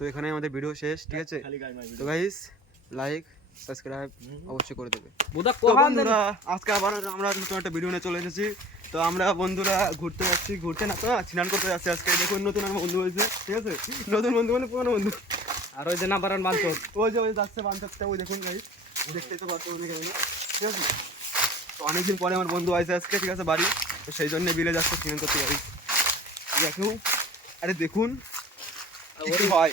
তো এখানে আমাদের ভিডিও শেষ ঠিক আছে? তো গাইস লাইক সাবস্ক্রাইব অবশ্যই করে দেবে। তো বন্ধুরা আজকে আবার আমরা নতুন একটা ভিডিও নিয়ে চলে এসেছি। তো আমরা বন্ধুরা ঘুরতে যাচ্ছি ঘুরতে না তো স্নান করতে যাচ্ছি আজকে। দেখুন নতুন আমার বন্ধু হয়েছে ঠিক আছে? নতুন বন্ধু মানে পুরনো বন্ধু। আর ওই যে নাম্বার ওয়ান বাঞ্চত ওই যে ওই যাচ্ছে বান্ধবটা ওই দেখুন গাইস দেখতেই তো পাচ্ছ অনেক ঠিক আছে? তো অনেকদিন পরে আমার বন্ধু আসছে আজকে ঠিক আছে বাড়ি? তো সেই জন্য বিলে যাচ্ছে স্নান করতে যাই। দেখুন আরে দেখুন কি হয়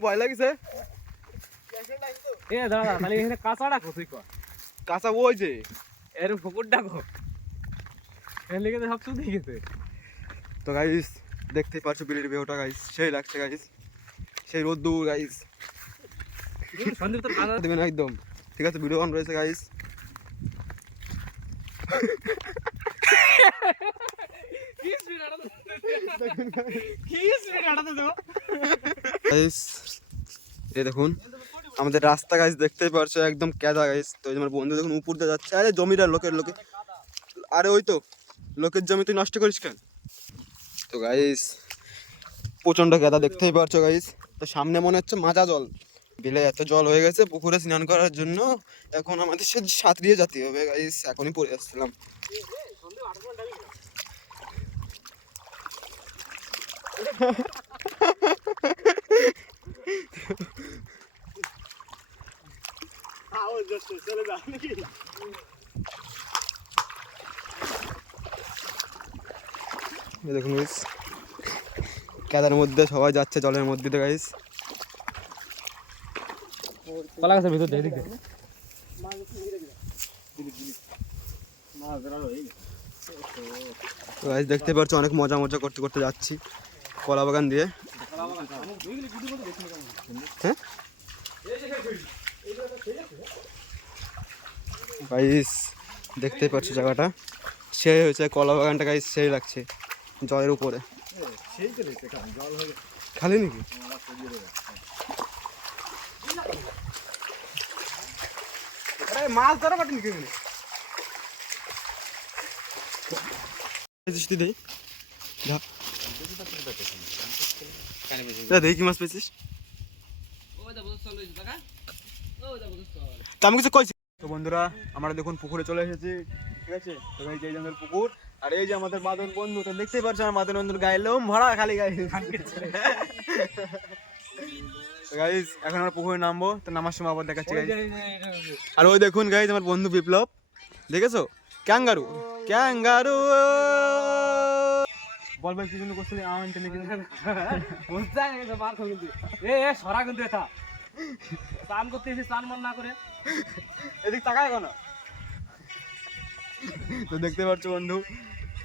ভয় লাগছে এ দাঁড়া তাহলে এখানে কাঁচাটা কই কর কাঁচা ওই যে এর ফকুর ডাকো এর লিগে সব গেছে তো গাইস দেখতেই পাচ্ছ বিলের ভিউটা গাইস সেই লাগছে গাইস সেই রোদ্দুর গাইস সন্দীপ তো দেবেন একদম। ঠিক আছে ভিডিও অন রয়েছে গাইস এই দেখুন আমাদের রাস্তা গাইস দেখতেই পারছ একদম কেদা গাইস তো আমার বন্ধু দেখুন উপর দিয়ে যাচ্ছে। আরে জমিটা লোকের লোকে আরে ওই তো লোকের জমি তুই নষ্ট করিস কেন? তো গাইস প্রচণ্ড কেদা দেখতেই পারছ গাইস তো সামনে মনে হচ্ছে মাজা জল। বিলে এত জল হয়ে গেছে, পুকুরে স্নান করার জন্য এখন আমাদের সে সাঁতরিয়ে যেতে হবে এখনই পড়ে আসছিলাম। দেখুন কেদার মধ্যে সবাই যাচ্ছে জলের মধ্যে দিয়ে গাইস কলা গাছের ভিতর দিয়ে দিকে মাছ ধরা হয়ে গেছে তো গাইস দেখতে পাচ্ছ অনেক মজা মজা করতে করতে যাচ্ছি কলা বাগান দিয়ে। হ্যাঁ? গাইস দেখতে পাচ্ছ জায়গাটা। সেই হয়েছে কলা বাগানটা গাইস সেই লাগছে জলের উপরে। খালি নাকি? মাছ ধরা পাটি নাকি এখানে দেই। যা যা দেখি মাছ পেয়েছিস তা আমি কিছু কইছি। তো বন্ধুরা আমরা দেখুন পুকুরে চলে এসেছি ঠিক আছে? তো যে এই যে আমাদের পুকুর আর এই যে আমাদের মাদন বন্ধু তো দেখতেই পাচ্ছ আমার মাদন বন্ধুর গায়ে লোম ভরা খালি গায়ে। গাইজ এখন আমরা পুকুরে নামবো তো নামার সময় আবার দেখাচ্ছি guys। আর ওই দেখুন গাইজ আমার বন্ধু বিপ্লব। দেখেছ? ক্যাঙ্গারু। ক্যাঙ্গারু। বল ভাই কি জন্য করছিলি? আমার গেছে মার কিন্তু এ এ সরা কিন্তু এটা। স্নান করতে এসে স্নান মান না করে। এদিক তাকায় কেন? তো দেখতে পাচ্ছ বন্ধু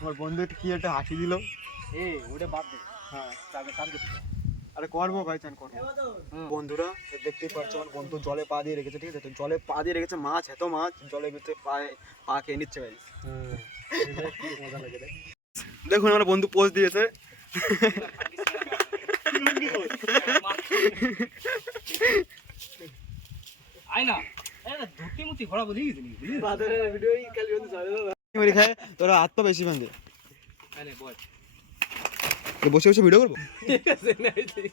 আমার বন্ধু একটু কি একটা হাসি দিল? এ ওটা বাদ দে। হ্যাঁ। তাকে স্নান আরে করব ভাই চান করব। বন্ধুরা তো দেখতেই পাচ্ছ আমার বন্ধু জলে পা দিয়ে রেখেছে ঠিক আছে? তো জলে পা দিয়ে রেখেছে মাছ এত মাছ জলের ভিতরে পায়ে পা খেয়ে নিচ্ছে ভাই। দেখুন আমার বন্ধু পোজ দিয়েছে। আই না ধুতি মুতি ঘোড়া বলি গেছিলি মেরে খায় তোরা হাত পা বেশি ভাঙে বসে বসে ভিডিও করব? ঠিক আছে নাইছি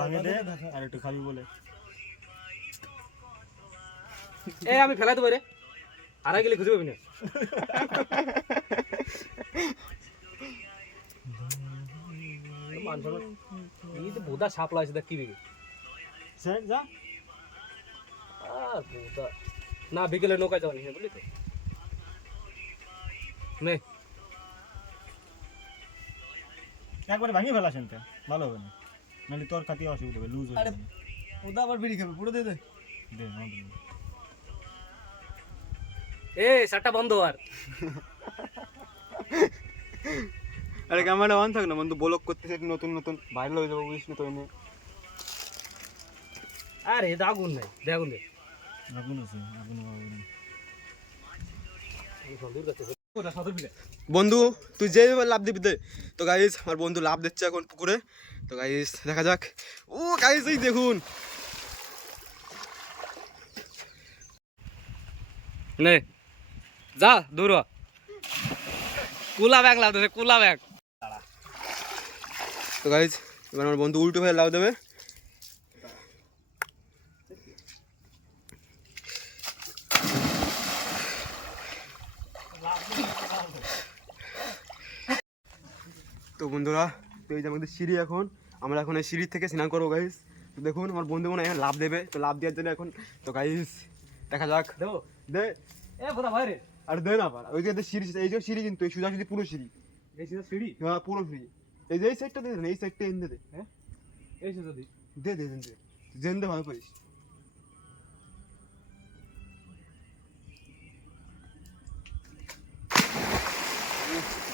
ভাঙে দে আর একটু খাবি বলে। এ আমি ফেলাই দেবো রে। আর গেলে খুঁজে পাবি না। মানুষ এই তো বোদা সাপ লাগছে দেখ কি বিকে যা। বোদা না বিকেলে নৌকায় যাওয়া নিয়ে বুঝলি তো? নে। একবারে ভাঙিয়ে ফেলা শুনতে ভালো হবে না। নাহলে তোর খাতি অসুবিধা হবে লুজ হয়ে যাবে। ওদা আবার বিড়ি খাবে পুরো দে দে। দে এ সারটা বন্ধ আর। আরে ক্যামেরা অন থাক না বন্ধু ব্লক করতেছে নতুন নতুন ভাইরাল হয়ে যাব বুঝিস না তো আরে আগুন নাই দে আগুন দে বন্ধু তুই যেভাবে লাভ দিবি দে। তো গাইস আমার বন্ধু লাভ দিচ্ছে এখন পুকুরে। তো গাইস দেখা যাক। ও গাইস এই দেখুন। নে যা দূর কুলা ব্যাগ লাভ দেবে কুলা ব্যাগ তো গাইস এবার আমার বন্ধু উল্টো হয়ে লাভ দেবে। তো বন্ধুরা তো এই যে আমাদের সিঁড়ি এখন আমরা এখন এই সিঁড়ি থেকে স্নান করব গাইস তো দেখুন আমার বন্ধু মনে হয় লাভ দেবে তো লাভ দেওয়ার জন্য এখন তো গাইস দেখা যাক। দেবো দে। এ ভাই রে আর দে না পার ওই যে সিঁড়ি এই যে সিঁড়ি কিন্তু এই সোজাসুজি পুরো সিঁড়ি। এই সিধা সিঁড়ি? হ্যাঁ পুরো সিঁড়ি। এই যে এই সাইডটা দে এই সাইডটা এনে দে। হ্যাঁ? এই দে দে দে দে। জেন দে ভালো করিস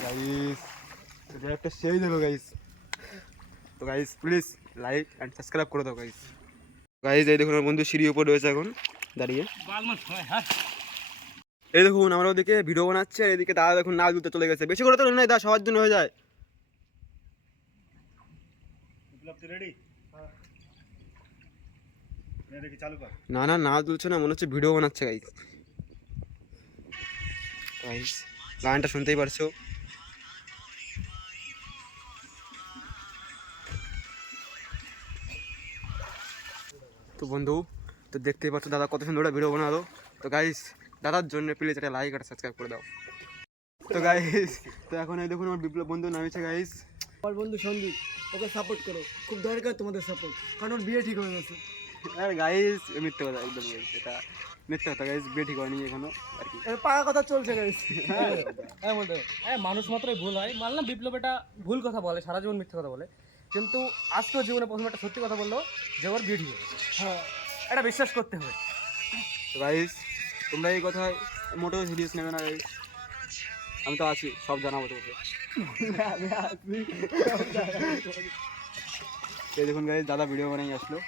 গাইস একটা সেই দেবো গাইস তো guys please like and subscribe করে দাও গাইস গাইস এই দেখুন আমার বন্ধু সিঁড়ি উপরে রয়েছে এখন, দাঁড়িয়ে। এই দেখুন, আমরা ওদিকে ভিডিও বানাচ্ছি, আর এদিকে দাদা দেখুন নাচ দিতে চলে গেছে। বেশি করে তো নয় দা সবার জন্য হয়ে যায়। না না, নাচ দুলছে না, মনে হচ্ছে ভিডিও বানাচ্ছে গাইস গাইস গানটা শুনতেই পারছ। বন্ধু তো দেখতেই পাচ্ছ দাদা কত সুন্দর ভিডিও বানালো। তো গাইস দাদার জন্য প্লিজ একটা লাইক আর সাবস্ক্রাইব করে দাও। তো গাইস তো এখন এই দেখুন আমার বিপ্লব বন্ধু নামেছে গাইস আমার বন্ধু সন্দীপ ওকে সাপোর্ট করো। খুব দরকার তোমাদের সাপোর্ট কারণ ওর বিয়ে ঠিক হয়ে গেছে। আর গাইস মিথ্যে কথা একদম এটা মিথ্যে কথা গাইস বিয়ে ঠিক হয়নি এখনও আর কি। পাকা কথা চলছে গাইস হ্যাঁ বলতে হ্যাঁ মানুষ মাত্রই ভুল হয়। মানলাম বিপ্লব এটা ভুল কথা বলে সারা জীবন মিথ্যে কথা বলে। কিন্তু আজকেও জীবনে প্রথমে একটা সত্যি কথা বলল যে ওর বিয়ে ঠিক হ্যাঁ। এটা বিশ্বাস করতে হবে। তো গাইস তোমরা এই কথায় মোটেও সিরিয়াস নেবে না গাইস আমি তো আছি সব জানাব তোকে এই দেখুন গাইস দাদা ভিডিও বানাই আসলো।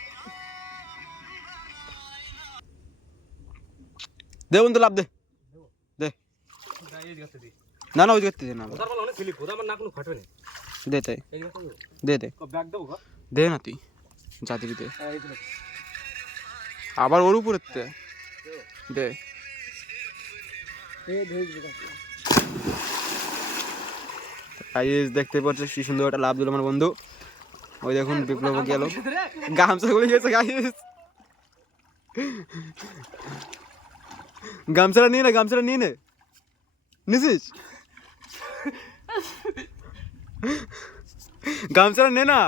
দে বন্ধু লাভ দে। দে। না না ওই করতে দে না। ওদার বলে অনেক স্লিপ ওদার আমার না কোনো ফাটবে না। দে তাই। দে দে। দে না তুই। দে। আবার ওর উপরে দে। দেখতে পাচ্ছ কি সুন্দর একটা লাভ দিল আমার বন্ধু। ওই দেখুন বিপ্লব গেল। গামছা খুলে গেছে গাইস গামছাটা নিয়ে নে গামছাটা নিয়ে নে। নিছিস? গামছাটা নে না।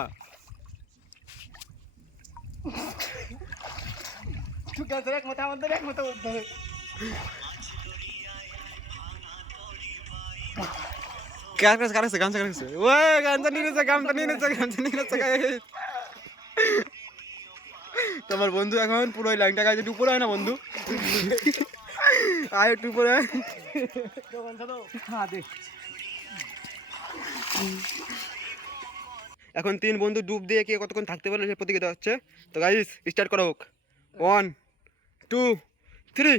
কার কাছে কার কাছে গামছা কার কাছে? গামছা নিয়ে নিছে গামছা নিয়ে নিছে গামছা নিয়ে তোমার বন্ধু এখন পুরো লাইনটা গাইছে একটু উপরে হয় না বন্ধু? আয় আয়। হ্যাঁ এখন তিন বন্ধু ডুব দিয়ে কে কতক্ষণ থাকতে পারলে সে প্রতিযোগিতা হচ্ছে। তো গাইস স্টার্ট করা হোক। ওয়ান টু থ্রি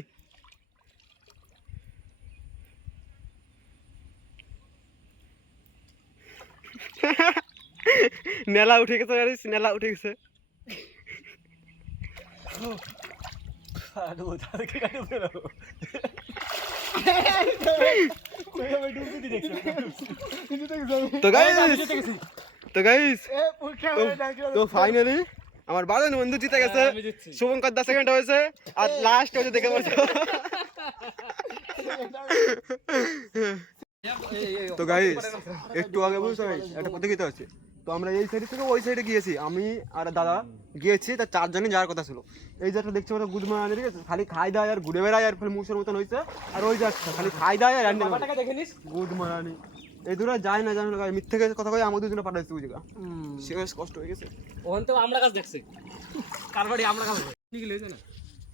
নেলা উঠে গেছে গাইস নেলা উঠে গেছে। তো গাইস তো গাইস হয়ে তো ফাইনালি আমার বাদন বন্ধু জিতে গেছে। শুভঙ্কর দা সেকেন্ড হয়েছে আর লাস্ট হয়েছে দেখে বলছো তো গাইস একটু আগে বুঝতে একটা প্রতিযোগিতা হচ্ছে। তো আমরা এই সাইড থেকে ওই সাইডে গিয়েছি। আমি আর দাদা গিয়েছি তার চারজনে যাওয়ার কথা ছিল। এই যেটা দেখছি ওটা গুদমা ঠিক আছে? খালি খাই দায় আর ঘুরে বেড়ায় আর ফের মুসের মতন হয়েছে আর ওই যাচ্ছে খালি খাই দায় আর রান্না করে। দেখে নিস। গুড মারানি। এই দূরে যায় না জানো মিথ্যে গেছে কথা কয়ে আমাদের দুজনে পাঠাইছে বুঝিকা সে কষ্ট হয়ে গেছে। ওখান থেকে আমরা কাজ দেখছি। কার বাড়ি আমরা কাজ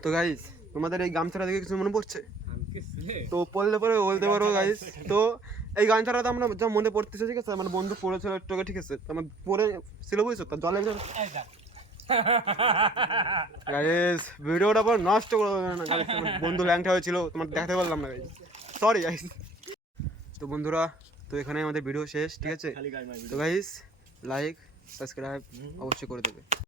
তো গাইস তোমাদের এই গামছাটা দেখে কিছু মনে পড়ছে? তো পড়লে পরে বলতে পারো গাইস তো এই গান ছাড়া তো আমরা যা মনে পড়তেছে ঠিক আছে? আমার বন্ধু পড়েছিল একটু ঠিক আছে? তো আমার পরে ছিল বুঝছ? তো জলে গাইস ভিডিওটা পর নষ্ট করে না আমার বন্ধু ল্যাংটা হয়েছিল তোমার দেখাতে পারলাম না গাইস সরি গাইস তো বন্ধুরা তো এখানে আমাদের ভিডিও শেষ ঠিক আছে? তো গাইস লাইক সাবস্ক্রাইব অবশ্যই করে দেবে।